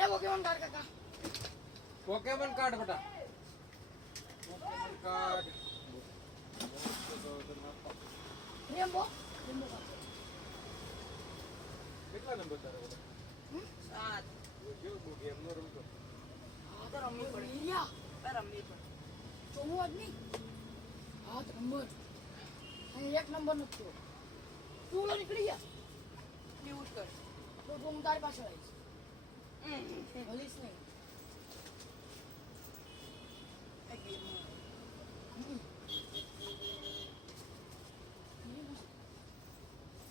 અરે Pokemon card કાકા. Pokemon card બેટા. Pokemon card. રેમ્બો. કેટલા નંબર તારે બેટા? 7. જો બહુ ગેમ નો રમતો. હા તો રમવી પડે. ઈયા. રમવી પડે. ચોમો આદમી. હા તો નંબર. અને એક નંબર નથી. તું ઓલો નીકળી ગયા. એવું જ કર. તો હું તારી પાછળ આવીશ. હલીશ નહીં. એક ગેમમાં.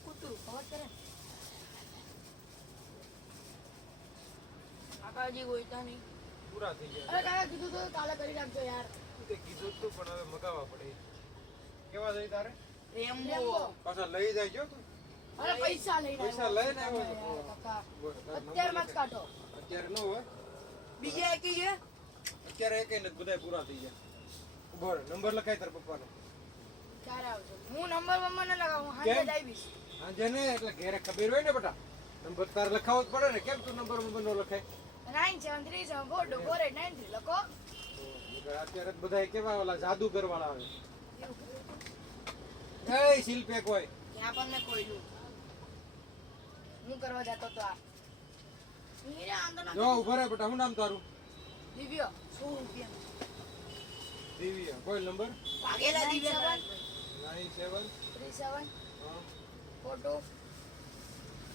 કૂતરું અવાજ કરે. કાકાજી ગોઈતા નહીં. પૂરા થઈ ગયા. અરે કાકા કીધું તો કાલે કરી નાખજો યાર. તે કીધું તું પણ હવે મગાવવા પડે. કેવા જાય તારે? રેમ્બો. પાછા લઈ જાય જો તું. અરે પૈસા લઈને પૈસા લઈને આવ્યો તો. કાકા બોલ, તારો નંબર અત્યારમાં જ લખાય. કાઢો. અત્યારે ન હોય. બીજા એકી છે? અત્યારે એકેય નથી, બધાય પૂરા થઈ ગયા. ઉભો રહે, નંબર લખાય તારા પપ્પાનો. ક્યારે આવજો? હું નંબર બંબર ન લગાવું. હાંજે કેમ? જ આવીશ. હાંજે ને એટલે ઘેરે ખબર હોય ને બેટા. નંબર તારે લખાવવો જ પડે ને. કેમ તું નંબર નો લખાય? 9737424893 લખો. તો અત્યારે બધા કેવા ઓલા જાદુગર વાળા આવે. એ શિલ્પેક હોય. ત્યાં પણ મેં કોઈલું. હું કરવા જતો તો આ. હીરે આંદો ના. જો ઉભો રહે બેટા, શું નામ તારું? દિવ્ય 100 રૂપિયા. દિવ્ય. કોઈ નંબર? વાગેલા દિવ્યા. 97 37 હા 42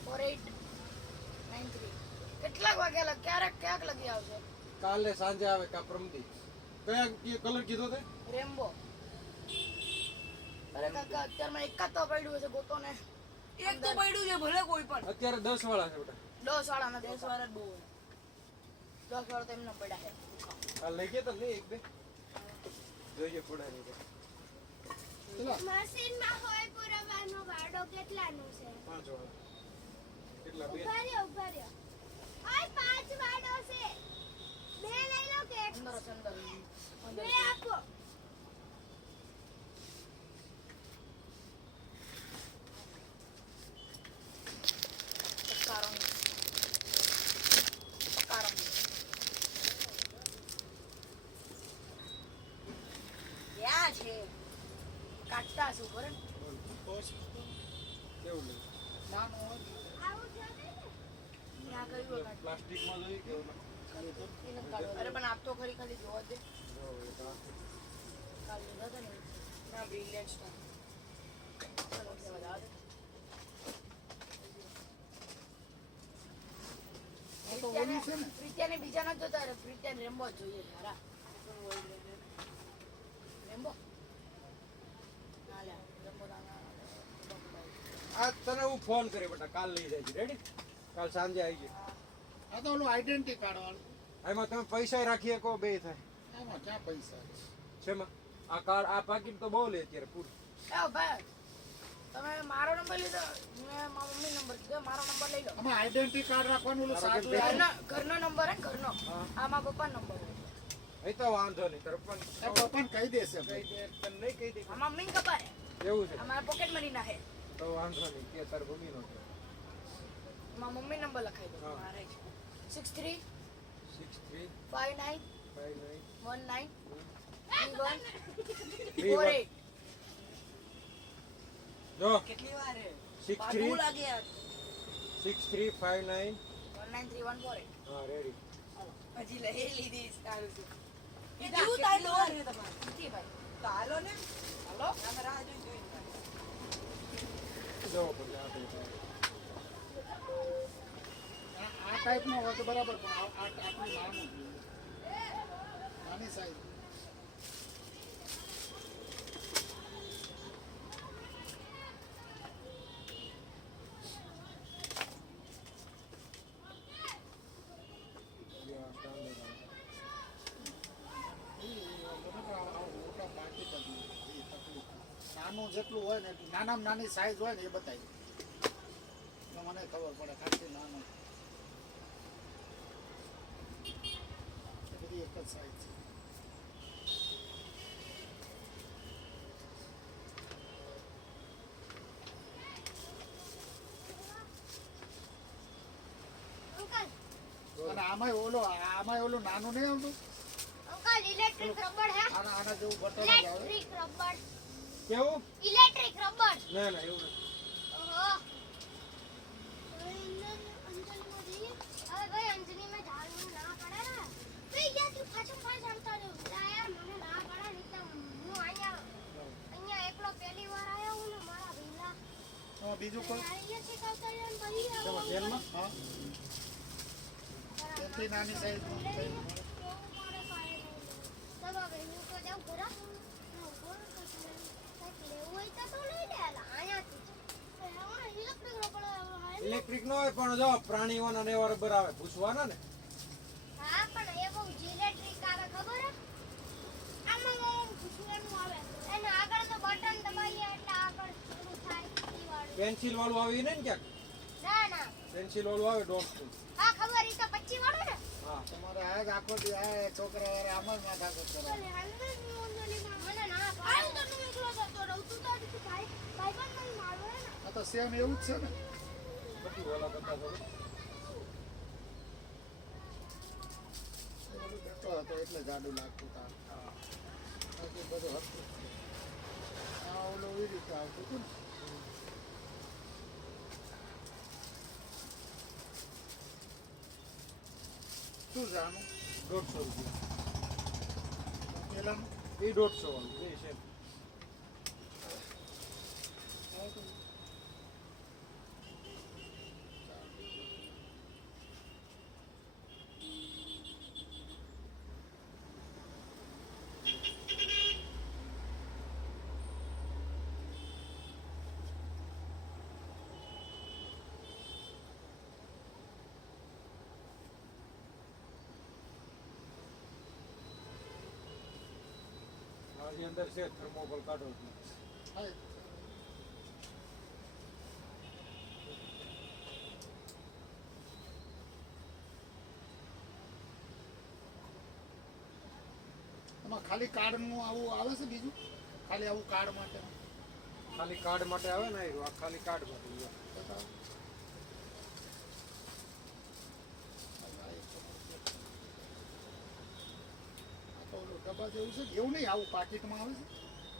4893. કેટલાક વાગ્યા ક્યાંક લગી આવશે. કાલે સાંજે આવે કા પ્રમદી. કયા કલર કીધો તે? રેમ્બો. અરે કાકા અત્યારમાં એક જ તો પડ્યું છે ગોતો ને. એક તો પડ્યું છે ભલે કોઈ પણ. અત્યારે 10 વાળા છે બેટા. 10 વાળા ના 10 10 વાર જ બહુ. 10 વાળા તો એમને પડ્યા છે. કાલ લઈ ગયા તા નહીં એક બે. જોઈએ પડે નહીં. મશીનમાં હોય પુરવાનો ભાડો કેટલાનો છે? 5 વાળા. કેટલા બે? ઉભા રહ્યો. ઓય 5 ભાડો છે. 2 લઈ લો કે એક? અંદર છે, અંદર. 2 આપો. પકારો નહીં. પકારો નહીં. ક્યાં છે? કાઢતા શું કરે ને? કેવું લે? આવું છે ને? ત્યાં કર્યું હોય કાઢ. પ્લાસ્ટિકમાં જોઈએ કે ઓલા? એને કાઢો. અરે પણ આપતો ખરી ખાલી જોવા દે. જો એ તો આ. કાલ લીધા હતા ને. ના બ્રિલિયન્ટ સ્ટાર. ચલો લેવા જાવ દે. પ્રીત્યાને બીજા ના જોતા રે. પ્રીત્યાને રેમ્બો જ જોઈએ સારા. રેમ્બો ના લે રેમ્બો આ તને હું ફોન કર્યો બેટા, કાલ લઈ જાય છે. રેડી? કાલ સાંજે આવી જાય. આ તો ઓલું આઈડેન્ટિટી કાર્ડ વાળું. એમાં તમે પૈસા રાખી શકો બે થાય. આમાં ક્યાં પૈસા છે? શેમાં? આ કાર્ડ આ પાકીટ તો બહુ લે અત્યારે પૂરું. એ ભાઈ તમે મારો નંબર લીધો મેં મારા મમ્મી નંબર કીધો. મારો નંબર લઈ લો. આમાં આઈડેન્ટિટી કાર્ડ રાખવાનું ઓલું સાદું ઘરનો- આવે. ઘરનો નંબર હે ઘરનો. હા. આ મારા પપ્પાનો નંબર હોય. એ તો વાંધો નહીં. તારે પણ એ પપ્પાને કહી દેશે કહી દે, તને નહીં કહી દે. આ મમ્મી ખબર હે. એવું છે? આ મારા પોકેટ મની ના હે. તો વાંધો નહીં. કે તાર મમ્મીનો છે. મારા મમ્મી નંબર લખાઈ દો. હા. મારે 63 63 59 59 19 31 3 48. જો કેટલી વાર છે? 63 પાછું લાગે યાર. 6359 193148. હા રેડી. હજી લઈ લીધી સારું છે. એ કેવું તાઈ લો રે તમારે? નથી ભાઈ. તો હાલો ને. હાલો. આમ રાહ જોઈને. જો પછી આપણે આ ટાઈપનો હોય તો બરાબર, પણ આટલું નાનું જોઈએ. નાની સાઈઝ. મોટા પાકી બધી એ તકલીફ. નાનું જેટલું હોય ને એટલું નાનામાં નાની સાઈઝ હોય ને એ બતાવી દે. મને ખબર પડે ખાલી નાનું. એ બધી એક જ સાઈઝ છે. અંકલ અને આમાંય ઓલું નાનું નહીં આવતું અંકલ ઇલેક્ટ્રિક રબર હે આના જેવું બટન જ આવે ઇલેક્ટ્રિક રબર કેવું ઇલેક્ટ્રિક રબર ના ના એવું નથી ઓહો અંજલીમાં જઈએ હવે ભાઈ અંજલીમાં જવાનું ના પડે ને ભાઈ યાર તું પાછો આવતા રહ્યો લા યાર મને ના પડે નહીં તો હું અહીંયા એકલો પહેલી વાર આવ્યો હું ને મારા ભીલા બીજું કોઈ અહીંયા શીખવતા રહ્યા ને ભાઈ તેમાં તેલમાં હા એથી નાની સાઈઝ ઇલેક્ટ્રિક નો હોય પણ જો પ્રાણીઓના ને એવા રબર આવે પૂછવાના ને પેન્સિલ વાળું આવે ઈ નહીં ને ક્યાંક પેન્સિલ વાળું આવે ડોટ હા તમારે આ જ આખો દી આ છોકરા વાળા આમ જ માથા કરે આ તો સેમ એવું જ છે ને બધું ઓલા કરતા ખબર બધું બેઠો હતો એટલે જાડું લાગતું તા બાકી બધું હતું આ ઓલું એવી રીતે આવતું હતું ને શું છે આનું 150 રૂપિયા પેલાનું એ 150 વાળું બે છે આની અંદર છે થર્મોકોલ કાઢો હા એમાં ખાલી કાર્ડનું આવું આવે છે બીજું ખાલી આવું કાર્ડ માટે ખાલી કાર્ડ માટે આવે ને આ ખાલી કાર્ડ માટે બતાવો આ તો ઓલું ડબ્બા જેવું છે એવું નહીં આવું પાકીટમાં આવે છે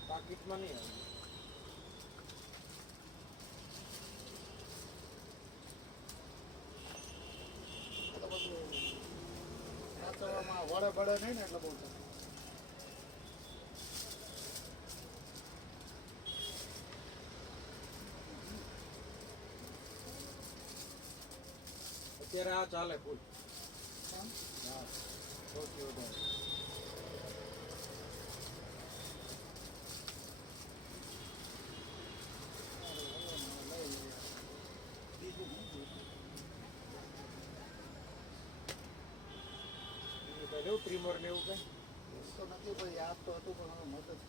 પાકીટમાં નહીં આવે એટલે બધું સાચવવામાં વળે બળે નહીં ને એટલે બહુ થાય અત્યારે આ ચાલે ફૂલ હા. હા સૌથી વધારે બીજું શું છે? બીજું કઈ લેવું ટ્રીમર ને એવું કઈ તો નથી ભાઈ યાદ તો હતું પણ હવે મદદ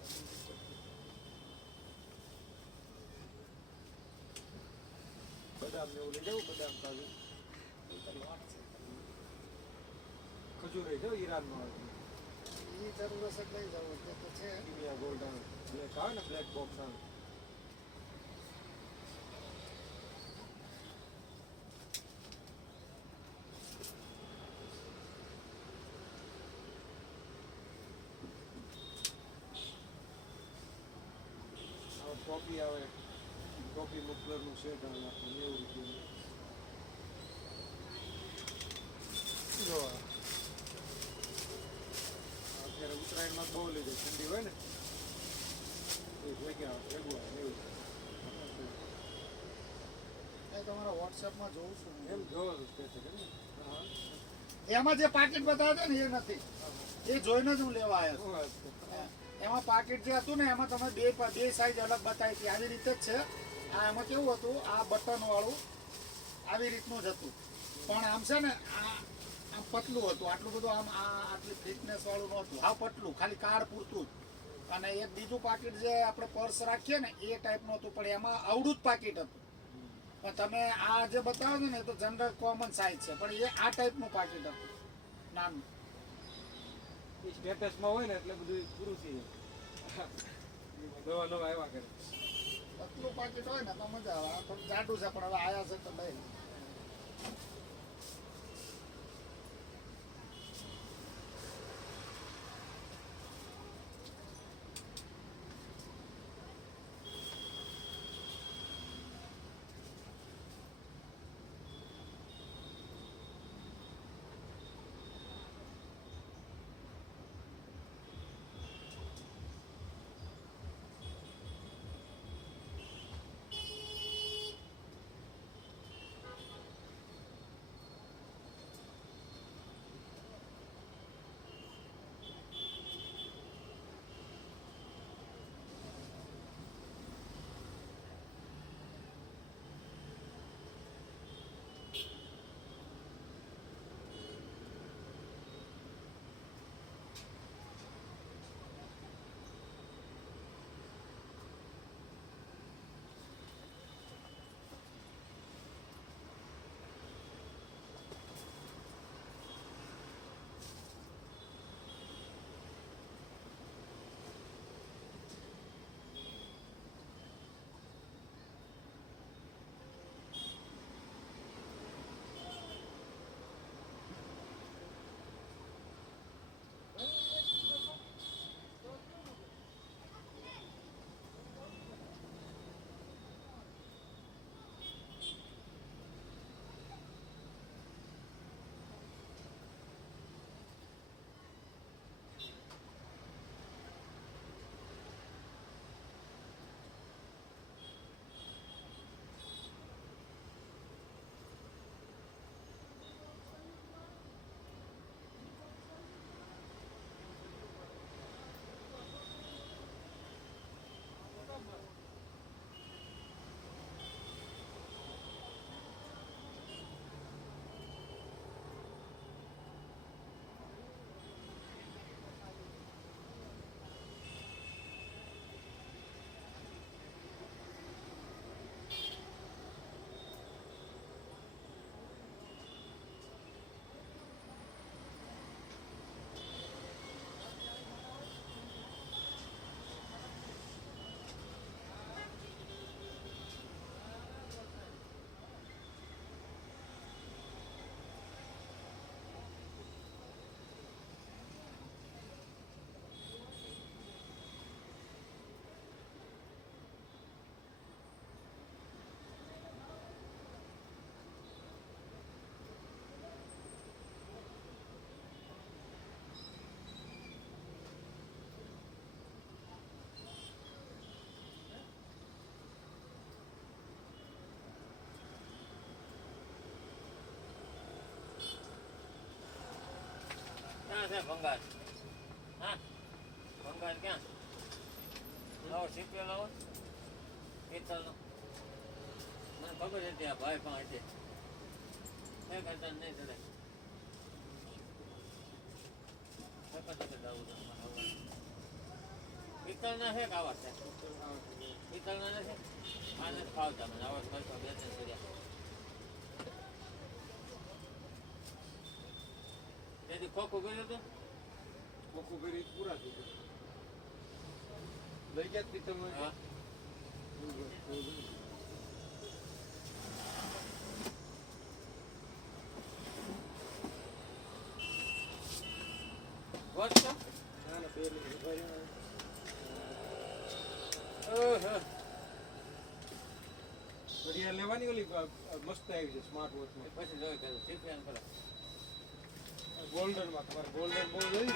બદામ ને એવું લઈ જવું બદામ કાજુ ખજૂર લઈ જાવ ઈરાન નો આવે એ જરૂર હશે લઈ જવું તે તો છે ઇન્ડિયા ગોલ્ડ આવે બ્લેક આવે ને બ્લેક બોક્સ આવે ટોપી આવે ટોપી મફલર નું સેટ આવે આપણે 90 રૂપિયા જો અત્યારે ઉત્તરાયણમાં બહુ લીધે ઠંડી હોય ને એ ભેગા ભેગું આવે એવું એ તમારા વોટ્સએપમાં જોઉં છું એમ જોવાનું કે છે કે ને હા એમાં જે પાકીટ બતાવે છે ને એ નથી એ જોઈને જ હું લેવા આવ્યો શું વાત છે? છું એમાં પાકીટ જે હતું ને એમાં તમે બે સાઈઝ અલગ બતાવી હતી આવી રીતે જ છે આ એમાં કેવું હતું આ બટન વાળું આવી રીતનું જ હતું પણ આમ છે ને આમ પતલું હતું આટલું બધું આમ આટલી ફિટનેસ વાળું નહોતું હા પતલું ખાલી કાર્ડ પૂરતું જ અને એક બીજું પાકીટ જે આપણે પર્સ રાખીએ ને એ ટાઈપનું હતું પણ એમાં આવડું જ પાકીટ હતું પણ તમે આ જે બતાવો છો ને એ તો જનરલ કોમન સાઈઝ છે પણ એ આ ટાઈપનું પાકીટ હતું નાનું એ સ્ટેટસમાં હોય ને એટલે બધું પૂરું થઈ જાય નવા નવા આવ્યા કરે પતલું પાકીટ હોય ને તો મજા આવે આ થોડું જાડું છે પણ હવે આયા છે તો લઈ લે. ક્યાં છે ભંગાર? હા ભંગાર ક્યાં? લાવો સીપ્યો લાવો પિત્તળનો. મને ખબર હતી આ ભાઈ પણ હશે. એ કરતા નહીં ચડે. પિત્તળના છે કે આવા છે? પિત્તળના નથી? આ નથી ખાવતા મને આવા ખર્ચો બે ત્રણ કર્યા. તેથી ખોખું કર્યું હતું? ખોખું કરી પૂરા થઈ ગયા. લઈ ગયા પિત્તળમાં? હા. વોટ છો? ના ના, બે મિનિટ ઉભા રહ્યો. ઓહો. ઘડિયાળ લેવાની ઓલી મસ્ત આવી છે સ્માર્ટ વોચમાં. પછી જોઈ કરું સીપ્યાન કરો. ગોલ્ડનમાં તમારે ગોલ્ડન બહુ જોઈ ને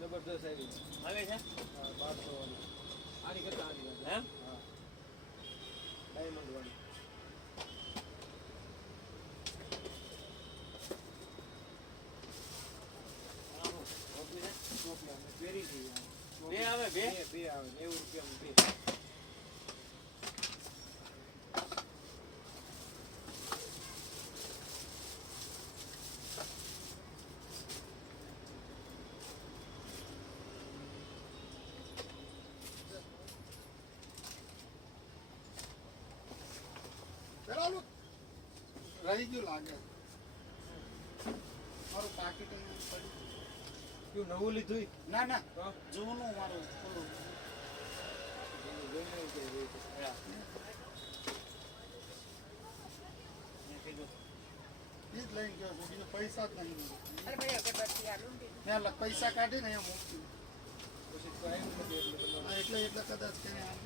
જબરદસ્ત આવી છે. આવે છે? હા 1200 વાળી. આની કરતા આની કરતા. એમ? હા ડાયમંડ વાળી. આવું. ઓપી છે? ટોપી અમે પહેરી હતી. બે આવે બે? બે આવે 90 રૂપિયામાં બે. પેલા ઓલું રહી ગયું લાગે મારું પાકીટ અહીંયા પડ્યું. કેવું નવું લીધું ઈ? ના ના તો જૂનું મારું થોડું જોઈને એવું કંઈ હોય તો. હા. મેં કીધું ઈ જ લઈને ગયો છું બીજું પૈસા જ નહીં મારે. અરે ભાઈ અગરબત્તી આલું ને. ત્યાં પૈસા કાઢીને અહીંયા મૂકી પછી તો આવ્યું નથી એટલે તમારે એટલે કદાચ કઈ આમ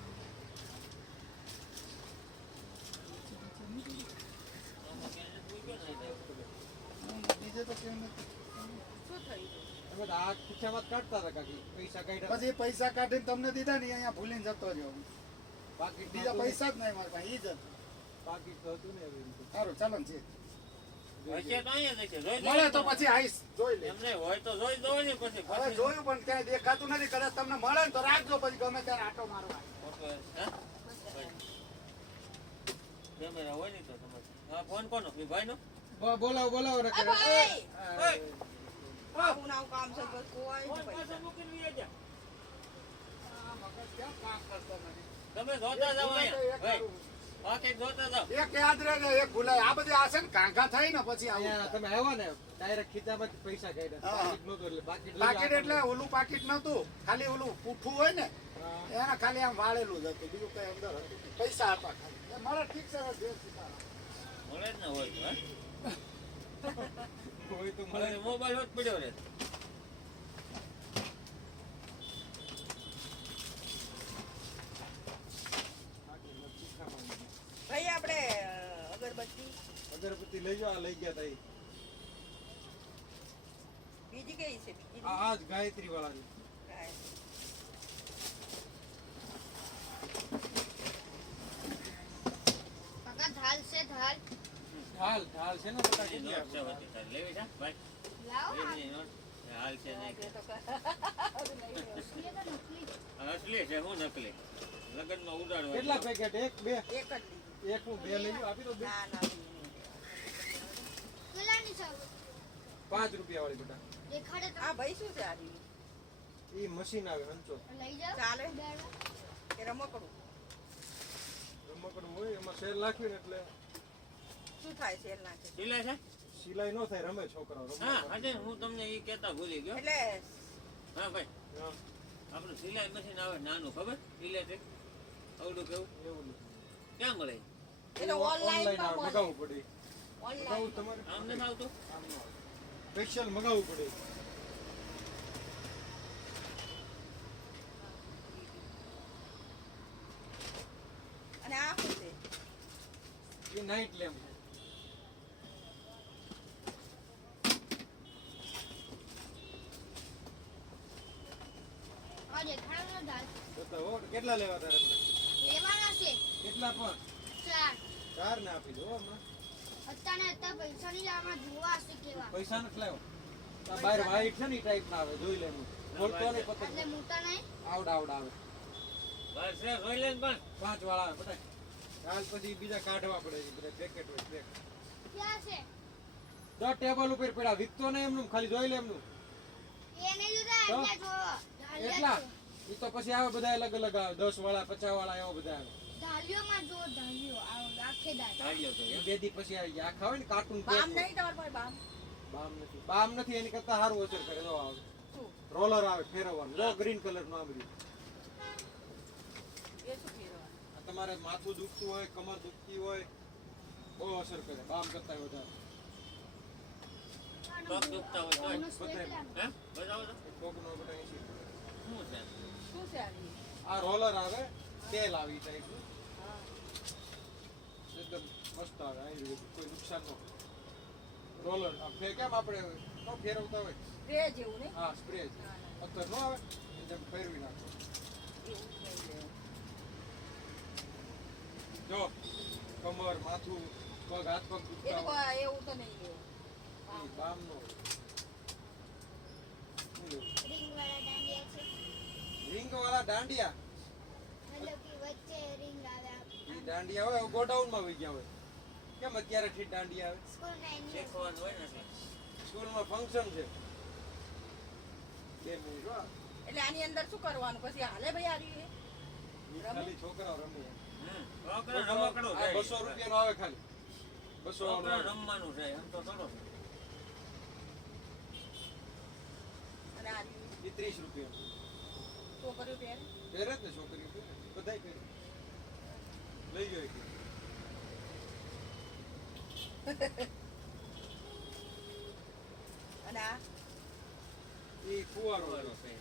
આમાં ક્યાંય પૂછ્યો નહીં થાય. બીજે તો કેમ નથી. શું થયું? અમે તો આ ખીચામાં જ કાઢતા હતા કાકી પૈસા કાઢ્યા. પછી પૈસા કાઢીને તમને દીધા ને અહીંયા ભૂલીને જતો રહ્યો પાકીટ બીજા પૈસા જ નહીં મારી પાસે ઈ જ હતું. પાકીટ તો હતું ને એવી રીતે. સારું ચાલો ને છે હશે તો અહીંયા જશે. જોઈ મળે લો. તો પછી આવીશ જોઈ લે એમ નહીં હોય તો જોઈ દો ને પછી. હવે જોયું પણ ક્યાંય દેખાતું નથી કદાચ તમને મળે ને તો રાખજો પછી ગમે ત્યારે આટો મારવા ફોટો હે? કેમેરા હોય ને તો તમારે. હા ફોન કોનો? એ ભાઈનો? બોલાવો અરે રખે. ભાઈ! ઓય! આવું ના આવું કામ છે બસ કોઈ ફોન નહીં પાછો પૈસા. મૂકીને વહી જા. કેમ કામ કરતો નથી તમે જોતા જાઓ અહીંયા. ભાઈ, આ કંઈક જોતા જાઓ. એક યાદ રહે ને એક ભૂલાય આ બધી આ છે ને કાંકા થાય ને પછી અહીંયા આવું તમે આવ્યા ને ડાયરેક્ટ ખીચામાં જ પૈસા કાઢ્યા. હા. પાકીટ નહોતું એટલે પાકીટ લઈ પાકીટ એટલે આવ્યા. ઓલું પાકીટ નતું ખાલી ઓલું પૂઠું હોય ને હા. એના ખાલી આમ વાળેલું જ હતું બીજું કઈ અંદર હતું નહીં. પૈસા હતા ખાલી મારા ઠીક છે હવે દેશ સીતારામ. મળે જ ના હોય તો, હે? હોય તો મળે મળે. તો મોબાઈલ હોત પડ્યો રહે. ભાઈ આપણે અગરબત્તી અગરબત્તી લઈ જાઓ આ લઈ ગયા તા ઈ. બીજી કઈ છે બીજી આ જ ગાયત્રી વાળાની. કાંઈ. કાકા ઢાલ છે ઢાલ ઢાલ છે ને બધા એ કેટલી નોટ છે આપે? બધી તારે લેવી છે ભાઈ? લાવો લેવી નહીં નોટ? એ હાલ છે નહીં કે. એ તો એ તો નકલી આ અસલી છે હું નકલી? લગ્નમાં ઉડાડવા. કેટલા પેકેટ? એક બે? એક જ લીધી. એક હું બે લઈ જાઉં. આપી દો બે. ના ના નહીં. પેલાની છે 5 રૂપિયા વાળી બેટા. દેખાડે તો આ ભાઈ શું છે આ રીવી? ઈ મશીન આવે હંચો. લઈ જાઓ ચાલે? બેડો. કે રમકડું રમકડું હોય એમાં સેલ નાખ્યું ને એટલે શું થાય છે એના છે સિલાઈ છે? સિલાઈ નો થાય, રમે છોકરાઓ રમે. હા આજે હું તમને એ કહેતા ભૂલી ગયો. એટલે હા ભાઈ, હા, આપણું સિલાઈ મશીન આવે નાનું, ખબર? ઇલેક્ટ્રિક આવડું કેવું એવું નથી. ક્યાં મળે? એ તો ઓનલાઈન Online માં આવે, મળે. મગાવવું પડે. ઓનલાઈન મગાવવું તમારે આમ નથી આવતું? આમ નો આવે. સ્પેશિયલ મગાવવું પડે. અને આ શું છે એ નાઇટ લેમ્પ છે. આ દેખાડો ને ઢાલ બતાવો કેટલા લેવા તારે આપણે? લેવાના છે કેટલા પણ? 4 ચાર ને આપી દો હમણાં. અત્યારે પૈસા ની આમાં જોવા હશે કેવા પૈસા નથી લાવ્યો. આ બહાર white છે ને ઈ type ના આવે, જોઈ લે એનું. ખોલતો નહીં પતંગ. એટલે મોટા નહીં આવડા આવે. બસ છે જોઈ લે ને પણ 5 વાળા આવે બધા. હાલ પછી બીજા કાઢવા પડે છે, બધા પેકેટ હોય પેક. ક્યાં છે તો ટેબલ ઉપર પડ્યા, વિકતો નહીં એમનું, ખાલી જોઈ લે એમનું. એ નહીં જોતા તો? એટલે જો એટલા ઈ તો પછી આવે બધા અલગ અલગ આવે, 10 વાળા 50 વાળા એવા બધા આવે. ધાલીઓમાં જો ધાલીઓ આખે દાળ ધાર્યો તો ઈ એમ. બે દી પછી આવી ગયા. આખા હોય ને કાર્ટૂન બામ નહીં તમારા પાસે બામ બામ નથી એની કરતા સારું અસર કરે. જો આવે શું રોલર આવે ફેરવવાનું, જો ગ્રીન કલર નું આ બધું. એ શું ફેરવાનું આ તમારે માથું દુખતું હોય, કમર દુખતી હોય, બહુ અસર કરે બામ કરતા વધારે. પગ દુખતા હોય તોય. બધાય હે બતાવો તો કોકનો બધા ઈ છે. શું છે શું છે આની આ રોલર આવે, તેલ આવી ટાઈપ નું, હા એકદમ મસ્ત આવે, આયુર્વેદિક, કોઈ નુકસાન ન કરે. રોલર આ કેમ આપણે નો ફેરવતા હોય, સ્પ્રે જેવું નહીં હા સ્પ્રે છે, અત્તર ન આવે એ જેમ ફેરવી નાખો. એવું થઈ જાય જો કમર, માથું, પગ, હાથ પગ એ દુખતા તો હોય, એવું તો નહીં લેવું ઈ બામ નો હોય. શું લેવું? રિંગ વાળા દાંડિયા રીંગ છે વાળા દાંડિયા, મતલબ કે વચ્ચે રિંગ આવે ઈ દાંડિયા હોય ગોડાઉન માં વહી ગયા હોય. કેમ અત્યારે ઠીક દાંડિયા આવે? સ્કૂલ ના એની શીખવાનું હોય ને એટલે સ્કૂલમાં ફંક્શન છે. 2 મિનિટ હો. એટલે આની અંદર શું કરવાનું પછી હાલે ભાઈ આરી ઈ ખાલી છોકરાઓ રમે. છોકરા રમકડું આ થાય. 200 રૂપિયાનો આવે ખાલી. 200 છોકરા વાળો. રમવાનું છે એમ તો થોડો અને આરી ઈ 30 રૂપિયા. છોકરીઓ પહેરે પહેરે જ ને છોકરીઓ પહેરે. બધાય પહેરે. લઈ ગયો એક. અને આ ઈ ફુવારો ફુવારો છે. છે.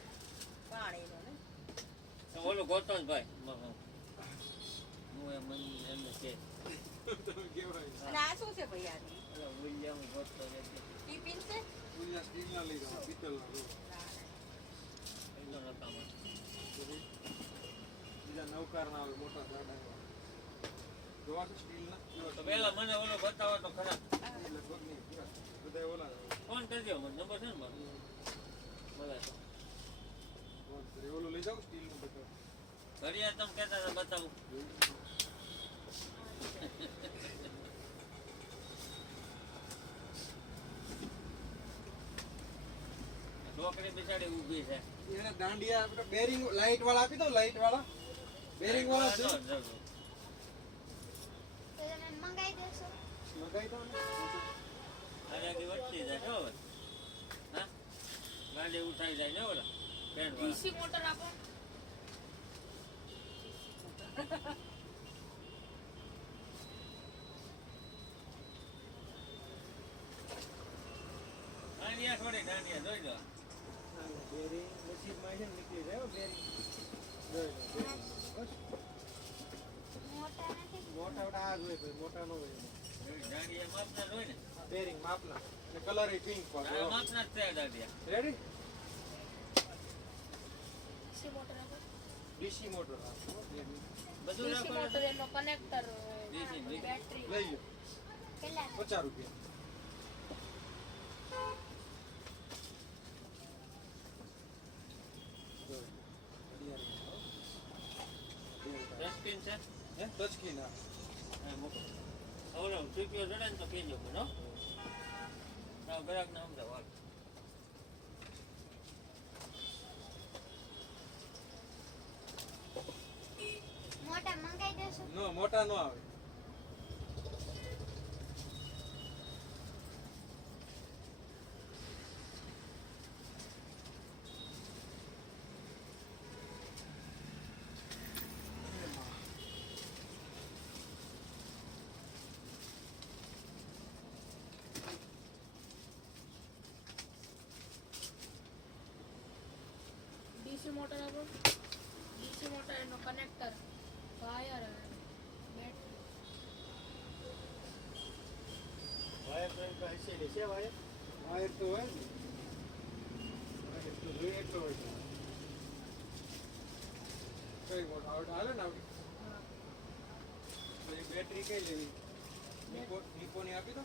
પાણીનો ને તો ઓલું ગોતો ને ભાઈ હું એમ એમને કે તમે કેવાય. અને આ શું છે ભાઈ આરી ઓલો વિલિયમ ગોતો રહેશે ટિફિન છે પૂજા સ્ટીલના લઈ ગયો, પિત્તળના લો. એનો નકામો પછી બીજા નવકારના આવે, મોટા જાડા એવા. જોવા છે સ્ટીલના? તો પેલા મને ઓલો બતાવો તો ખરા ઈ લગભગ નહીં, પૂરા. બધાય ઓલા જ આવે. ફોન કરજો મને નંબર છે ને મારો બોલાય ઓલું લઈ જાવ સ્ટીલનું બતાવો. ઘડિયાળ તમે કહેતા હતા બતાવું છોકરી બિચારી ઊભી છે એને દાંડિયા આપણે બેરિંગ લાઈટ વાળા આપી દો, લાઈટ વાળા બેરિંગ વાળા છે. તો તમે મંગાઈ દેશો લગાઈ દો ને. ગાડી વચ્ચે જાય ને હવે હા ગાડી ઉઠાઈ જાય ને ઓલા બેન ડીસી મોટર આપો દાંડિયા થોડી દાંડિયા જોઈ લો બેરિંગ મશીનમાં છે ને નીકળી જાય હો, બેરિંગ. જોઈ લો, બેરિંગ. બસ. મોટા નથી મોટા મોટા આ જ હોય ભાઈ, મોટા ન હોય એમાં. દાંડિયા માપના જ હોય ને આ બેરિંગ માપના અને કલર એ પિંક આ પાછો. માપના જ છે દાંડિયા રેડી? ડીસી મોટર આપો ડીસી મોટર આ, હો, બેરિંગ. બધું ડીસી રાખો મોટર એનો કનેક્ટર ડીસી બેટરી લઈ લો, કેટલા 50 રૂપિયા. જો, ઘડિયાળ. ડસ્ટબિન છે હે ટચકી ના. હા મૂકો ઓલો સીપીઓ જડે ને તો કહેજો મને હો તાવ ગ્રાહક ને સમજાવો હાલ. મોટા મંગાઈ દેશો નો મોટા નો આવે. ડીસી મોટર આપો ડીસી મોટર એનો કનેક્ટર વાયર બેટરી વાયર તો હોય ને. વાયર તો જોઈએ એટલો હોય છે. કઈ મોટો આવડે હાલે ને આવડી? પછી બેટરી કઈ લેવી? નિકોની આપી દો.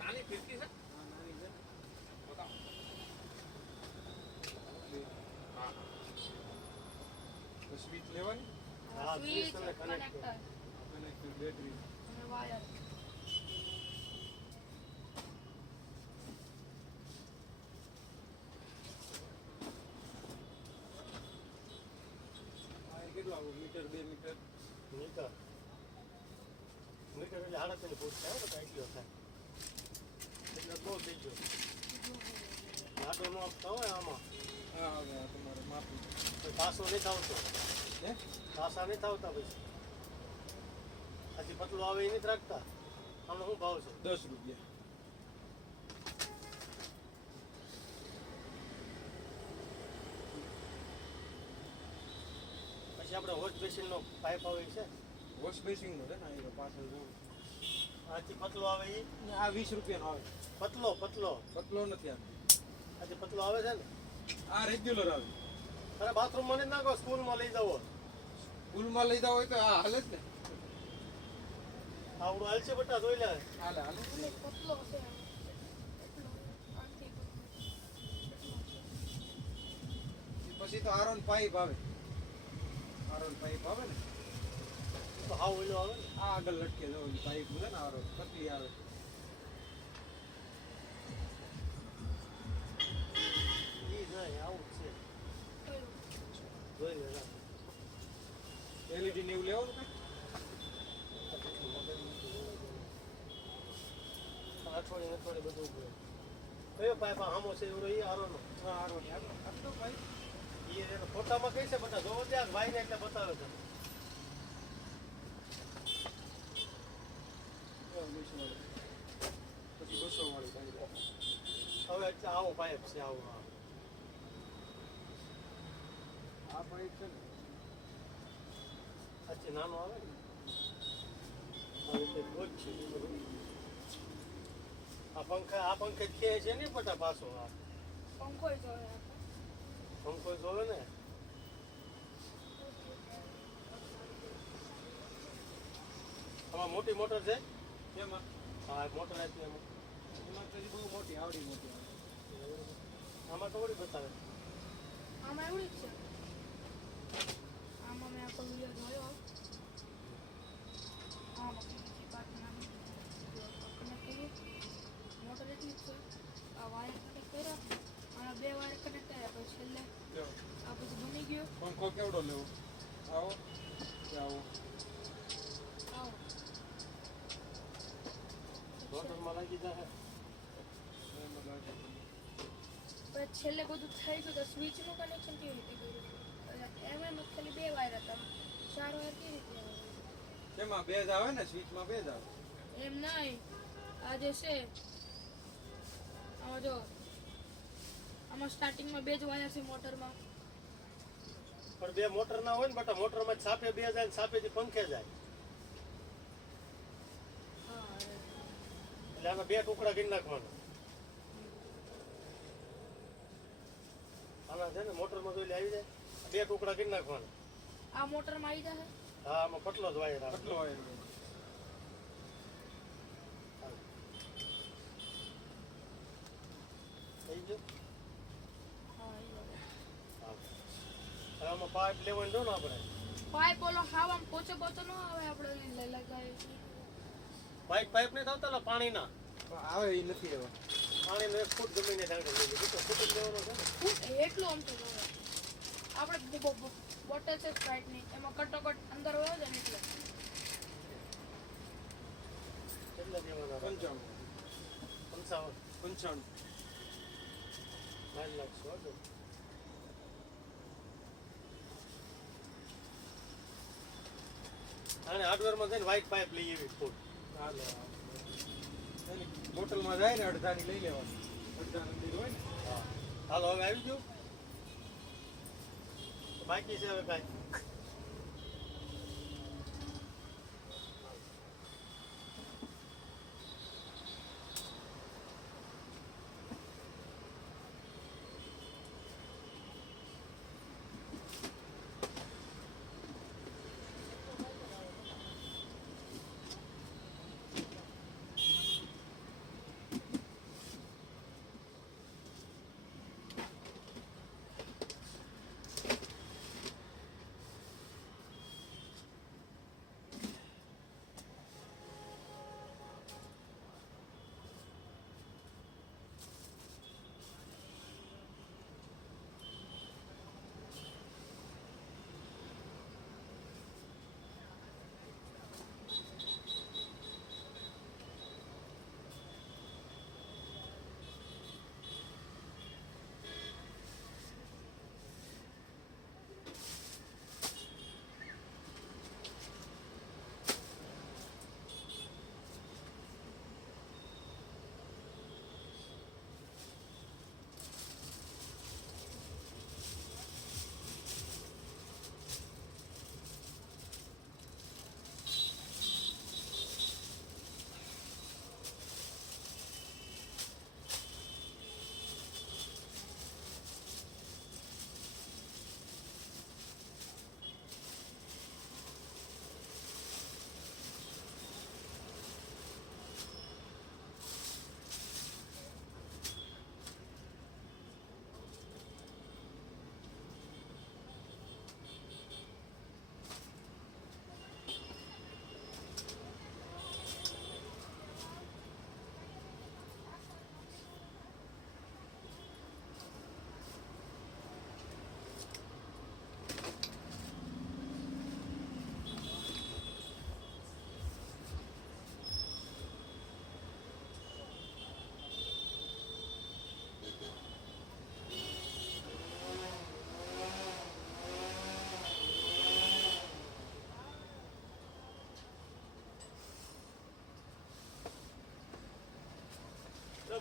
નાની ફીરકી છે હા, નાની છે. લેવાની હા, સ્વિચ switch અને કનેક્ટર કનેક્ટર બેટરી અને વાયર આ કેટલું આવું મીટર 2 મીટર મીટર મીટર એટલે 3.5 ફૂટ થાય ને કાંઈ ગયો થાય એટલે બહુ થઈ ગયો લાડો નો આપતા હોય આમાં હા હવે આ તમારે માપી તો પાસો નહીં થાવતો હે પાસા નહીં થાવતા પછી હજી પતલું આવે એ નથી રાખતા આનો શું ભાવ છે 10 રૂપિયા પછી આપણે વોશ બેસિનનો પાઇપ આવે ઈ છે વોશ બેસિંગ નો છે ને આ પાછળ જોઉં આથી પતલો આવે એ આ 20 રૂપિયાનો આવે પતલો પતલો પતલો નથી આ આથી પતલો આવે છે ને આ રેગ્યુલર આવે અરે બાથરૂમમાં નહીં નાખો સ્કૂલમાં લઈ જવો સ્કૂલમાં લઈ જાવ હોય તો આ હાલે જ ને આવડું હાલ છે બટા જોઈ લે હાલે હાલે અને પતલો છે એટલો આથી પછી તો આરોન પાઇપ આવે આરોન પાઇપ આવે ને તો હાવ ઓલો આવે ને આ આગળ લટકે જો ઓલી પાઇપ છે ને આરોન પતલી આવે ઈ નહીં આવું જ છે કયું જોઈ લે ના. એલઈડી ને એવું લેવાનું કઈ અઠવાડિયે બધું ઉભું કયો પાઇપ આમો છે એવડો ઈ આરોનો હા આરોન આટલો પાઇપ ઈ એનો ફોટામાં કઈ છે બધા જોવો ત્યાં ભાઈ ને એટલે બતાવે છે પછી 200 વાળી પાઇપ હવે એટલે આવો પાઇપ છે આવો હા. આ પાઇપ છે ને સાચી નાનો આવે ને આવી રીતે ગોળ છે ઈ બધું. આ પંખે જ કહે છે ને બટા પાછો આ પંખો જોવે આપણે પંખો જોવે ને આમાં મોટી મોટર છે કેમાં હા મોટર હતી એમાં એમાં તો હજી બહુ મોટી આવડી મોટી આવે આમાં તો વળી બતાવે આમાં એવડી જ છે આમાં મેં આખો વિડીયો જોયો આમાં બીજી પાર્ટ નાની કનેક્ટ કર્યું મોટર એટલી જ છે આ વાયર કનેક્ટ કર્યા આના 2 વાયર કનેક્ટ કર્યા પછી છેલ્લે જો આ બધું બની ગયું પંખો કેવડો લેવો આવો કે આવો આવો મોટરમાં લાગી જાય એમાં લાગે. પછી છેલ્લે બધું થઈ ગયું તો સ્વિચનું કનેક્શન કેવી રીતે કર્યું એમાં ખાલી 2 વાયર હતા 4 વાયર કેવી રીતે આવે? તેમાં બે જ આવે ને સ્વિચમાં બે જ આવે એમ નહીં આ જે છે આમાં જો આમાં સ્ટાર્ટિંગમાં 2 જ વાયર છે મોટરમાં પણ બે મોટર ના હોય ને બટા મોટરમાં જ સાપે બે જાય ને સાપેથી પંખે જાય હા એટલે આના 2 ટુકડા કરી નાખવાના આના છે ને મોટરમાં જોઈ આવી જાય 2 ટુકડા કરી નાખવાના આ મોટરમાં આવી જશે હા આમાં પટલો જ વાયર આવે કેટલો વાયર હોય થઈ ગયું હા એ બરાબર. હા હવે આમાં પાઇપ લેવાનું દો ને આપણે પાઇપ ઓલો હાવ આમ પોચો પોચો ન આવે આપણે લગાય પાઇપ નહીં થતા ને પાણીના પણ આવે એ નથી એવા પાણીનો 1 ફૂટ જમીને ઢાંકી દઈએ બીજો ફૂટ જ લેવાનો છે ને એટલું આમ તો જોવે આપણે બોટલ છે સ્પ્રાઇટની એમાં કટોકટ અંદર હોય છે ને એટલે કેટલા દેવાના 55 55 55 5 લાખ સો દો અને હાર્ડવેરમાં જઈને વ્હાઈટ પાઇપ લઈ એવી ફૂટ હાલે એની બોટલમાં જાય ને અડધાની લઈ લેવાની અડધા અંદર હોય ને હા હાલો હવે આવી ગયું બાકી છે હવે કાંઈ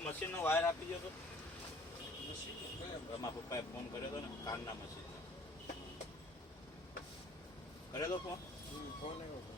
મશીનનો વાયર આપી દો તો મશીન કયા મારા પપ્પાએ ફોન કર્યો હતો ને કારના મશીન કર્યો તો ફોન ફોન આવ્યો હતો.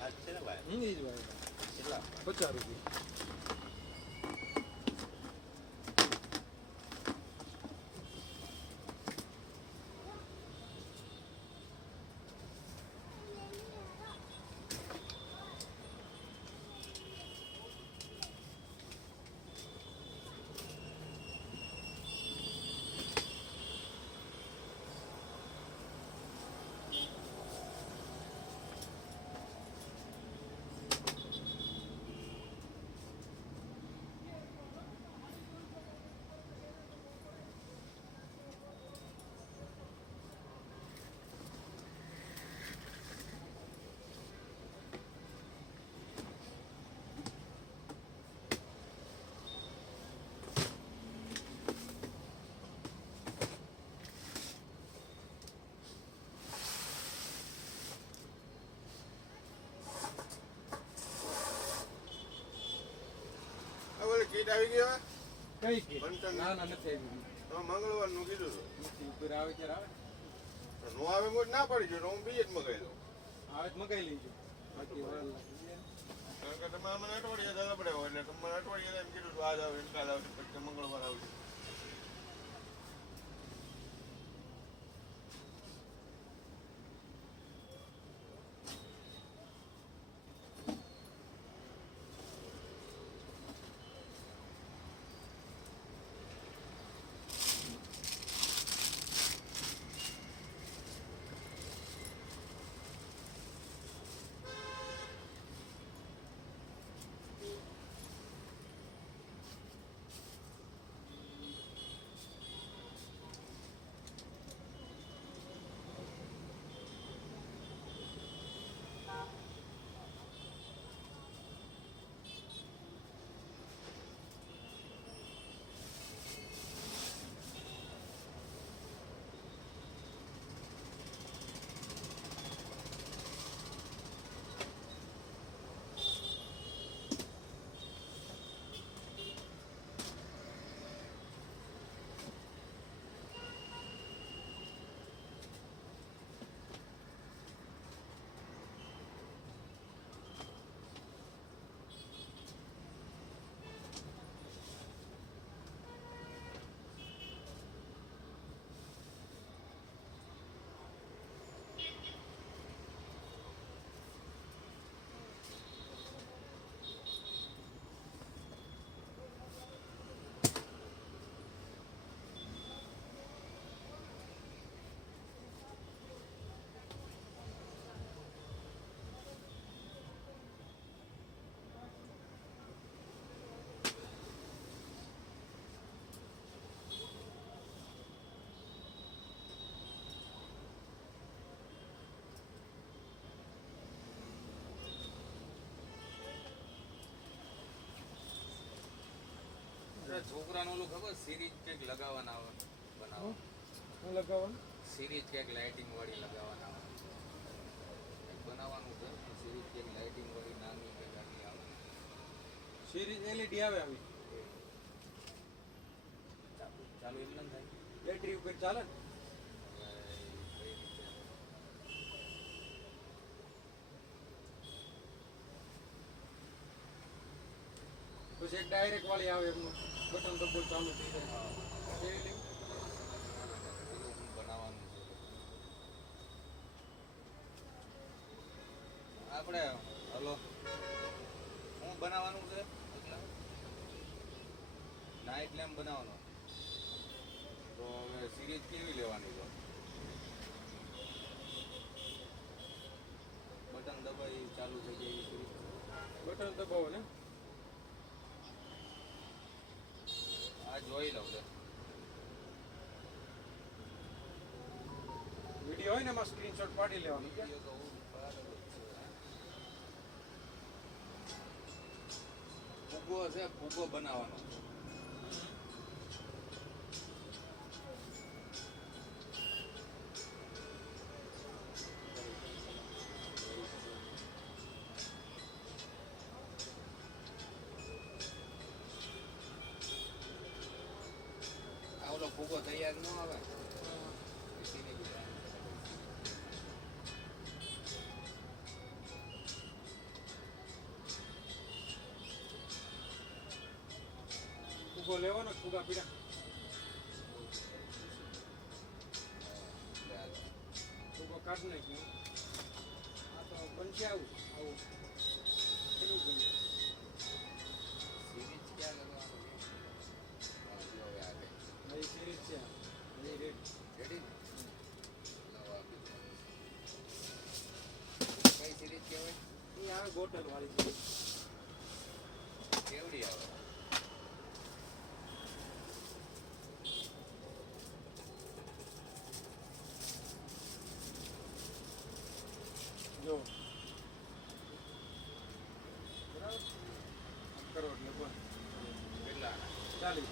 આ છે ને વાયર એ જ ભાઈ કેટલા 50 રૂપિયા. કીટ આવી ગયો કઈ કે બંધન. ના ના નથી આવી. મંગળવાર નું કીધું હતું નથી ઉપર આવે ત્યારે આવે નો આવે મોજ ના પડી ગયો તો હું બીજે જ મગાવી દઉં આવે તો મગાઈ લેજો બાકી વાર લાગી જાય. કારણ કે તમે અમને અઠવાડિયે જતા પડે હોય એટલે તમારે અઠવાડિયે એમ કીધું હતું આજ આવે ને કાલ આવશે પછી મંગળવાર આવશે છોકરાનું ઓલું ખબર સિરીજ કેક લગાવવાના આવે બનાવો શું લગાવવાનું સિરીજ કેક લાઇટિંગ વાળી લગાવવાના આવે કંઈક બનાવવાનું છે સિરીજ કેક લાઇટિંગ વાળી નાની કે નાની આવે સિરીઝ LED આવે આવી ચાલુ ચાલુ એમ ન થાય બેટરી ઉપર ચાલે ને પછી એક ડાયરેક્ટ વાળી આવે એમનું બટન દબો ચાલુ થઈ જાય એવી લીંક હું બનાવવાનું છે આપણે હલો હું બનાવવાનું છે નાઇટ લેમ્પ બનાવવાનો તો હવે સિરીઝ કેવી લેવાની તો બટન દબાઈ ચાલુ થઈ જાય એવી સિરીઝ બટન દબાવો ને આ જોઈ લઉં છે વિડીયો હોય ને એમાં સ્ક્રીનશોટ પાડી લેવાનું કે વિડીયો તો હું બરાબર છે ફૂગો છે ફૂગો બનાવવાનો આ ઓલો ફૂગો તૈયાર ન આવે ફૂગો લેવાનો ફૂગા પીડા ફૂગો કાઢ નાખ્યો આ તો બનશે આવું આવું કેટલું બને સિરીઝ ક્યાં લગાવવાનું હવે આ આ સિરીઝ છે આ રેડ રેડી કઈ સિરીઝ કહેવાય એ આવે બોટલ વાળી છે કેવડી આવે જો બરાબર આમ કરો એટલે બંધ કેટલા 40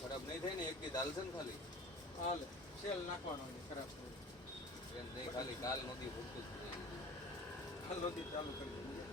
ખરાબ નહીં થાય ને એક દી ચાલશે ને ખાલી હાલે સેલ નાખવાનો છે ખરાબ થઈ એમ નહીં ખાલી કાલ નદી ભૂલતું જ નહીં હાલ નદી ચાલુ કરી દઈએ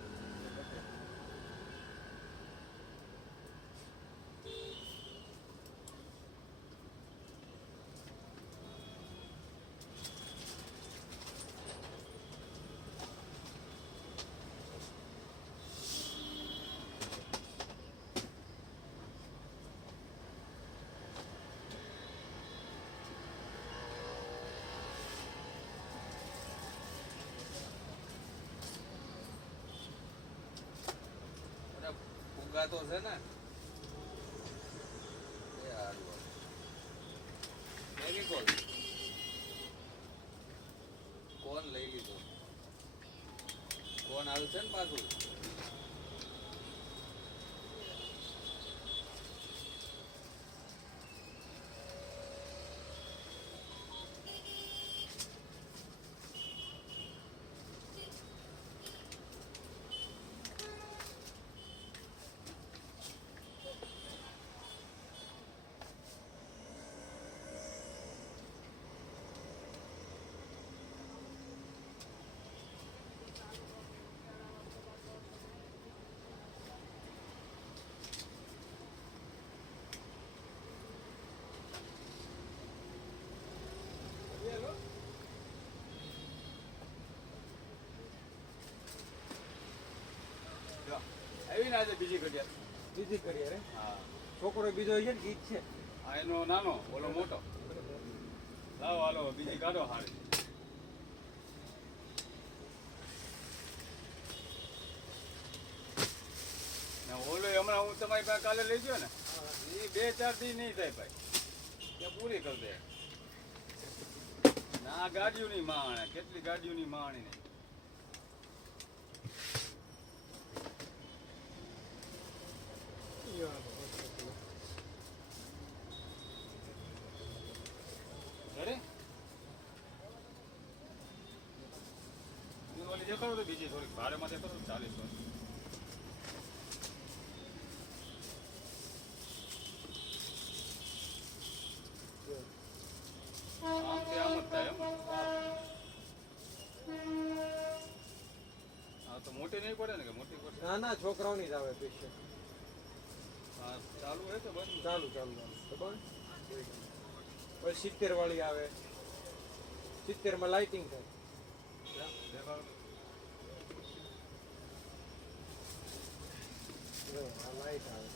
ફુગા તો છે ને એ હારું મેરી કોલ કોણ લઈ લીધો કોણ હાલશે ને પાછું આવી ને આજે બીજી ઘડિયાળ બીજી કરીએ રે હા છોકરો બીજો છે ને ગીત છે આ એનો નાનો ઓલો મોટો લાવો હાલો બીજી કાઢો હારી ને ઓલો હમણાં હું તમારી પાસે કાલે લઈ ગયો ને એ 2-4 દી નહીં થાય ભાઈ ત્યાં પૂરી કરી દે ના ગાડીઓની માણે કેટલી ગાડીઓની માણી નહીં અરે ઓલી જતો તો બીજી થોડીક ભાડેમાં જતો 40 વર્ષ આમ તે આમ જ થાય એમ મોટી નહીં પડે ને કે મોટી પડે ના ના છોકરાઓની જ આવે સ્પેશિયલ. હા ચાલુ હોય તો બંધ ચાલુ ચાલુ ખબર પછી 70 વાળી આવે. 70 માં લાઇટિંગ થાય. દેખાડો. જો આ લાઇટ આવે.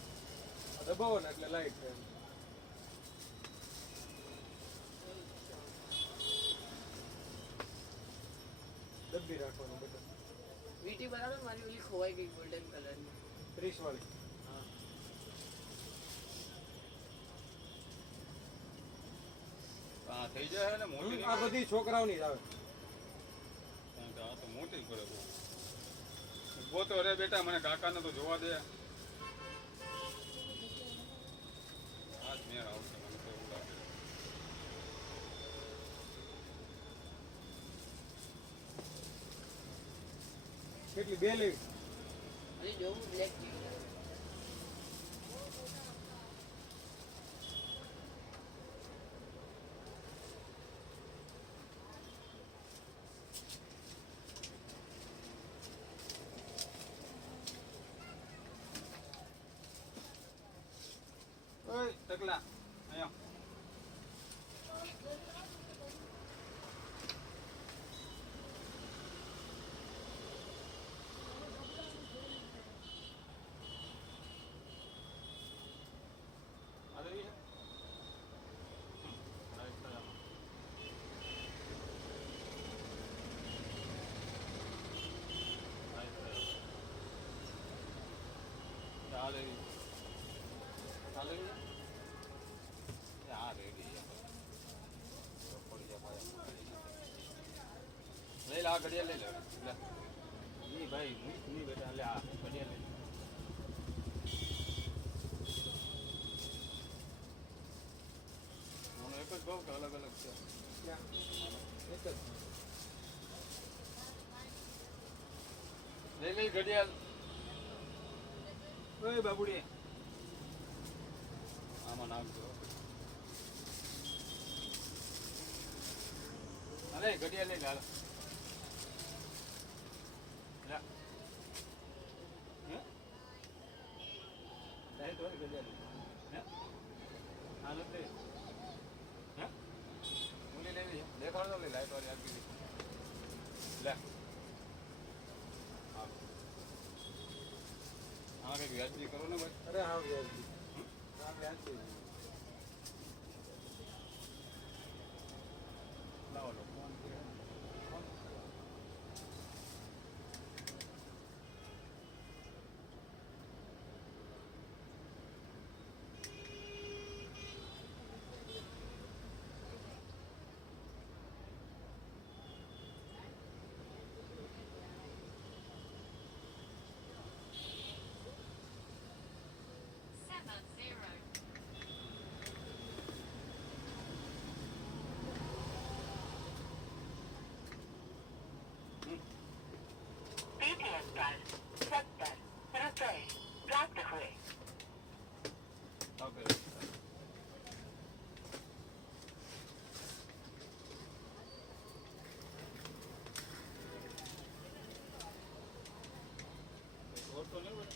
આ દબાવો ને એટલે લાઇટ થાય. દબી રાખવાનું બટન. વીટી બરાબર મારી ઓલી ખોવાઈ ગઈ ગોલ્ડન કલરની. 30 વાળી. હા થઈ જાય ને મોટી નહીં આ પડે. બધી છોકરાઓની જ આવે. કારણ કે આ તો મોટી જ પડે બહુ. ઊભો તો રે બેટા મને કાકાને તો જોવા દે. આ જ મેળ આવશે મને તો એવું લાગે. કેટલી બે લેવી? હજી જોવું બ્લેક ટીવી. ઓય ટકલા અહીંયા આ રહી છે રાઈટ સાઈડ રાઈટ સાઈડ આ રહી ચાલે આ રેડી લઈ લે આ ઘડિયાળ લઈ લે લે નહીં ભાઈ નહીં બેટા લે આ ઘડિયાળ લઈ લે મને એક જ ભાવ કે અલગ અલગ છે એક જ. લઈ લઈ ઘડિયાળ ઓય બાબુડી આમાં નાખજો અરે ઘડિયાળ લઈ લે હાલો લે હે લાઈટ વાળી ઘડિયાળ હે હાલો લે હે મુલી લેવી દેખાડો લે લાઈટ વાળી આપી દી લે હા આમાં કંઈક વ્યાજબી કરો ને ભાઈ અરે હા વ્યાજબી. હા વ્યાજબી. લાવો લો पेटीएम पर 70 रुपए प्राप्त हुए। ઓકે ઓટો નહીં હોય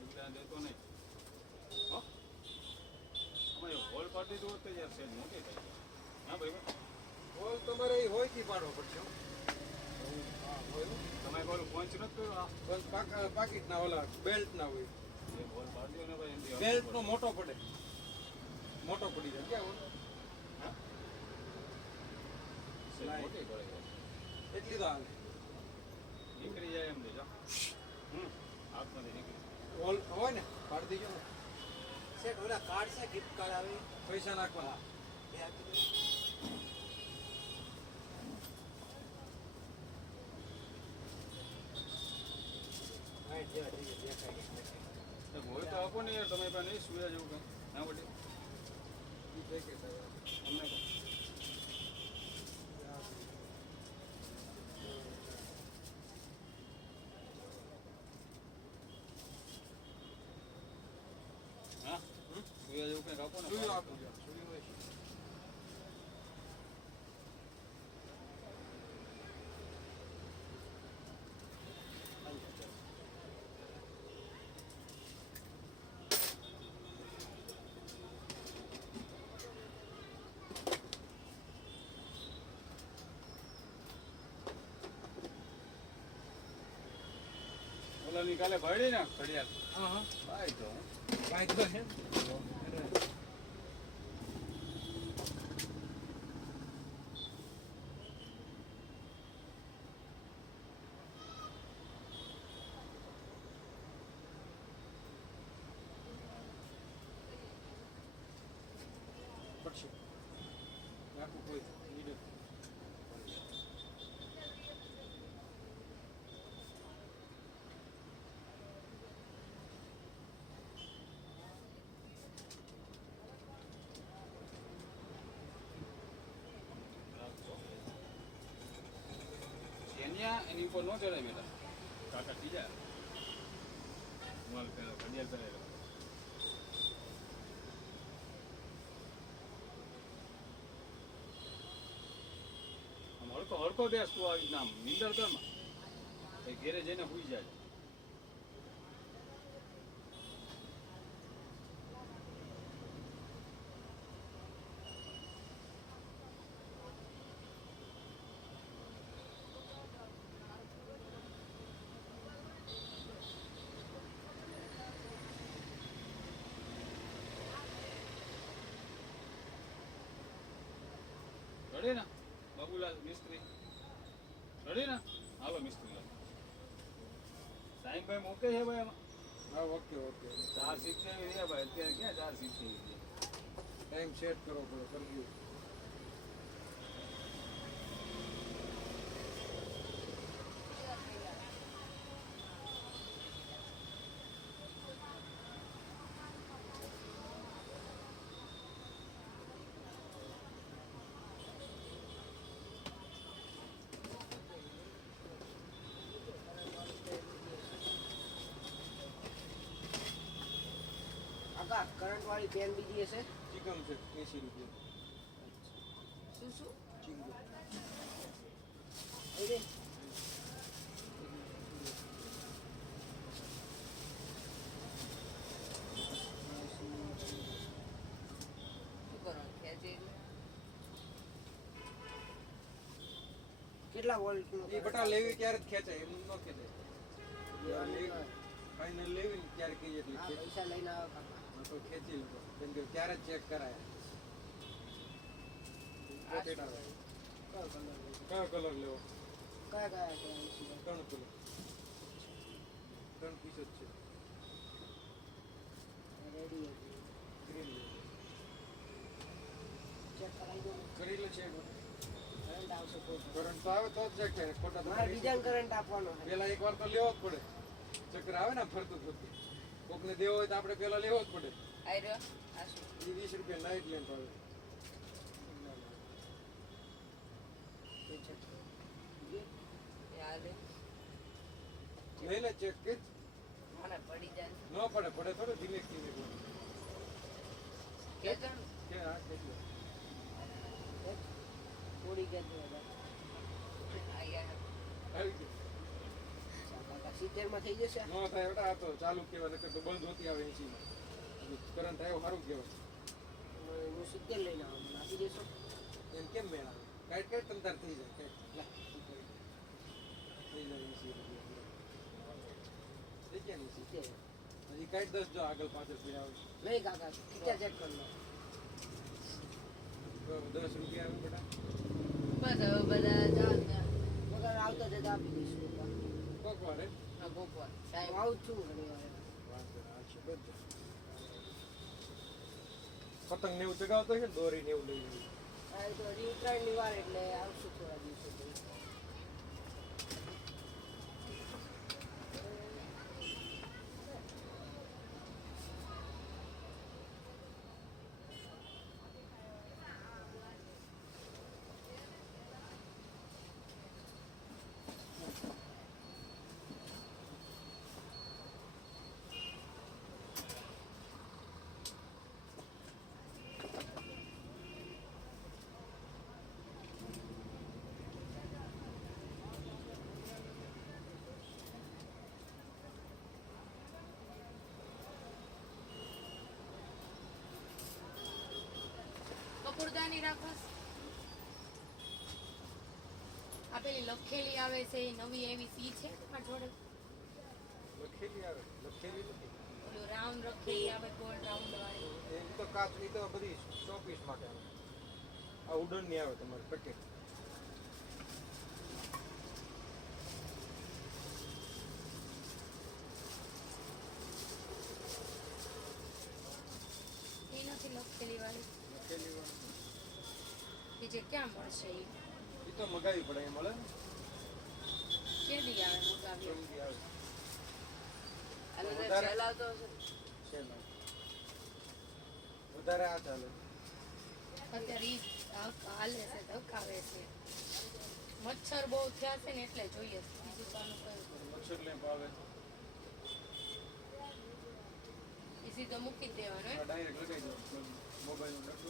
બુગલા દેતો નહીં હો અમારે હોલ પાર્ટી તો હોતે યાર સેલ મોટી થઈ જાય હા ભાઈ હોલ તમારે ઈ હોય થી પાડવો પડશે હો. હા હોય હો. તમે કોઈ પહોંચ નથી કર્યો આ બસ પાકીટ ના ઓલા બેલ્ટ ના હોય. એ હોલ પાર્ટીઓ ને ભાઈ એમથી બેલ્ટ નો મોટો પડે. મોટો પડી જાય ક્યાં હોય? હા સેલ મોટી પડે યાર. એટલી તો આવે. નીકળી જાય એમ દેજો હાથમાંથી નીકળી હોલ હોય ને પાડી દેજો ને. સેટ ઓલા કાર્ડ છે ગિફ્ટ કાર્ડ આવે પૈસા નાખવાના. એ આપી દો. હા જેવા થઈ ગયા દેખાય તો હોય તો આપો ને યાર તમે પાસે નહીં સુયા જેવું કંઈ ના વડે ઈ પેકેટ આવે. અમને કહો. હા કંઈક આપો ને સુયો આપું છું સુયો હોય છે. ઓલાની કાલે ભળી ને ઘડિયાળ હા હા ભાઈ તો કાંઈ તો છે પડશે રાખું કોઈ નીડે એની એની ઉપર નો ચડાય બેટા કાકા બીજા માલ પેલા ઘડિયાળ પહેરેલો આમ હળકો હળકો બેસ તું આવી નામ નિંદર કરમાં એ ઘેરે જઈને હુઈ જાય રડે ને બાબુલાલ મિસ્ત્રી રડે ને હાલો મિસ્ત્રી સાઈનભાઈ મોકે છે ભાઈ આમાં હા ઓકે ઓકે 470 છે ભાઈ અત્યારે ક્યાં 470 છે ટાઈમ સેટ કરવો પડે કરજો કાકા કરંટ વાળી પેન બીજી હશે ચિકન છે 80 રૂપિયા શું શું ચિંગો અરે શું કરો ખેંચી કેટલા વોલ્ટ એ બટા લેવી ત્યારે જ ખેંચાય એમ ન ખેંચાય ફાઇનલ લેવી ને ત્યારે કહીએ એટલે ખેંચાય પૈસા લઈને આવો કાકા તો ખેંચી લો કેમ કે ત્યારે જ ચેક કરાય પોકેટ આવે કયો કલર લેવો કયા કયા છે 3 કલર 3 પીસ જ છે રેડી ગ્રીન લેવો ચેક કરાવી દો કરી લે છે કરંટ આવશે કોઈ કરંટ તો આવે તો જ ચેક થાય ખોટા તો મારે બીજા કરંટ આપવાનો છે પેલા એકવાર તો લેવો જ પડે ચક્કર આવે ને ફરતું ફરતું કોકને દેવો હોય તો આપણે પેલા લેવો જ પડે આઈ રહ્યો આ શું એ 20 રૂપિયા નાઇટ લેમ્પ આવે એ ચેક એ આ લે લઈ લે ચેક કે મને પડી જાય ન પડે પડે થોડો ધીમે ધીમે કેતન કે આ કેટલું થોડી કે દે આયા આવી ગયું કાકા 70 માં થઈ જશે ન થાય બેટા આ તો ચાલુ કેવા નકર તો બંધ હોતી આવે 80 માં કરંટ આવ્યો સારું કહેવાય હું 70 લઈને આવું નાખી દેશો એમ કેમ મેળ આવે કાઈટ કાઈટ તમ તાર થઈ જાય કાઈટ લા થઈ જાય 80 રૂપિયા થઈ ગયા ને 80 હજી કાઈટ 10 જો આગળ પાછળ પીડા આવે નહીં કાકા કિતા ચેક કરી લો 10 રૂપિયા આવે બેટા બસ હવે બધા ચાલ વગર આવતા જતા આપી દઈશું કોક વાર હે હા ગોપવા ટાઈમ આવું જ છું ઘણી વાર વાંધો ના છે બધું પતંગ ને એવું ચગાવતો છે ને દોરી ને એવું લઈ લેવું આ તો હજી ઉત્તરાયણની વાર એટલે આવશું થોડા દિવસો પછી કપૂરદાની રાખસ આ પેલી લખેલી આવે છે એ નવી એવી સી છે તમારી જોડે લખેલી આવે લખેલી નથી ઓલું રાઉન્ડ લખેલી આવે ગોલ્ડ રાઉન્ડ વાળી એ તો કાચ એ તો બધી શોપીસ માટે આવે આ ઉડન ની આવે તમારે પેકેટ એ નથી લખેલી વાળી લખેલી વાળી એ જે ક્યાં મળશે એ તો મગાવી પડે એ મળે ને કેદી આવે મગાવી જલ્દી આવે આનો તો વધારે- સેલ આવતો હશે ને? સેલ વધારે આ ચાલે અત્યારે ઈ હાલે છે ધકાવે છે મચ્છર બહુ થયા છે ને એટલે જોઈએ છે. બીજું તો આનું કયું મચ્છર લેમ્પ આવે એ સીધો મૂકી જ દેવાનો હે? ડાયરેક્ટ લગાવી દો મોબાઈલ નું નાખો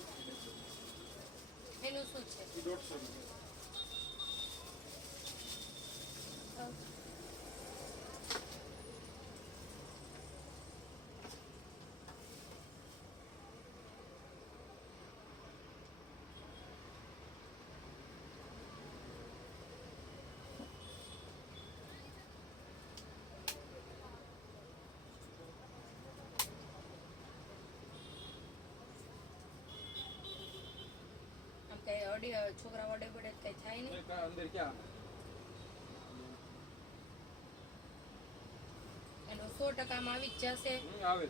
એનું શું છે એ 150 રૂપિયા આમ કઈ અડી છોકરા વડે પડે કઈ થાય નહીં એક આ અંદર ક્યાં એનું 100% માં આવી જ જશે આવે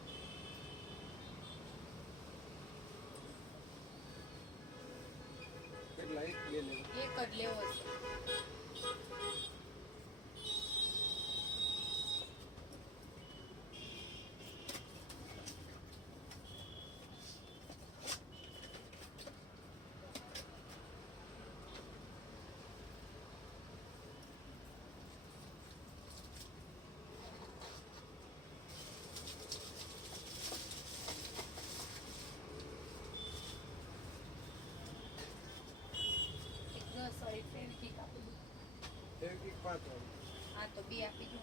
કેટલા એક બે લે એક જ લેવો છે એક 10 વાળી ફેવિકિક આપી દો એક 5 વાળી હા તો 2 આપી દો